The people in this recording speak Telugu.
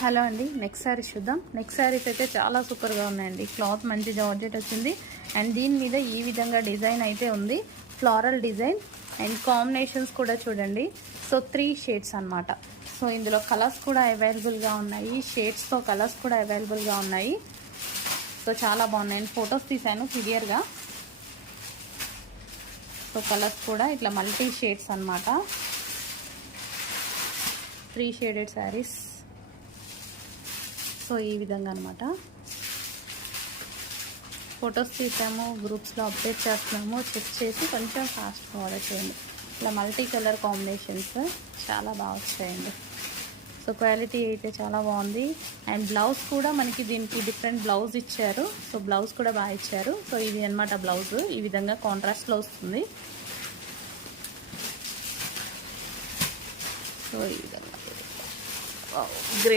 హలో అండి, నెక్స్ట్ శారీస్ చూద్దాం. నెక్స్ట్ శారీస్ అయితే చాలా సూపర్గా ఉన్నాయండి. క్లాత్ మంచి జార్జెట్ వచ్చింది అండ్ దీని మీద ఈ విధంగా డిజైన్ అయితే ఉంది, ఫ్లారల్ డిజైన్ అండ్ కాంబినేషన్స్ కూడా చూడండి. సో 3 షేడ్స్ అన్నమాట. సో ఇందులో కలర్స్ కూడా అవైలబుల్గా ఉన్నాయి, షేడ్స్తో కలర్స్ కూడా అవైలబుల్గా ఉన్నాయి. సో చాలా బాగున్నాయి. నేను ఫొటోస్ తీసాను క్లియర్గా. సో కలర్స్ కూడా ఇట్లా మల్టీ షేడ్స్ అన్నమాట. 3 షేడెడ్ శారీస్. సో ఈ విధంగా అనమాట. ఫొటోస్ తీసాము, గ్రూప్స్లో అప్డేట్ చేస్తున్నాము. చెక్ చేసి కొంచెం ఫాస్ట్గా ఆర్డర్ చేయండి. ఇలా మల్టీ కలర్ కాంబినేషన్స్ చాలా బాగా వచ్చాయండి. సో క్వాలిటీ అయితే చాలా బాగుంది అండ్ బ్లౌజ్ కూడా మనకి దీనికి డిఫరెంట్ బ్లౌజ్ ఇచ్చారు. సో బ్లౌజ్ కూడా బాగా ఇచ్చారు. సో ఇది అనమాట బ్లౌజ్, ఈ విధంగా కాంట్రాస్ట్లో వస్తుంది. సో ఈ విధంగా గ్రే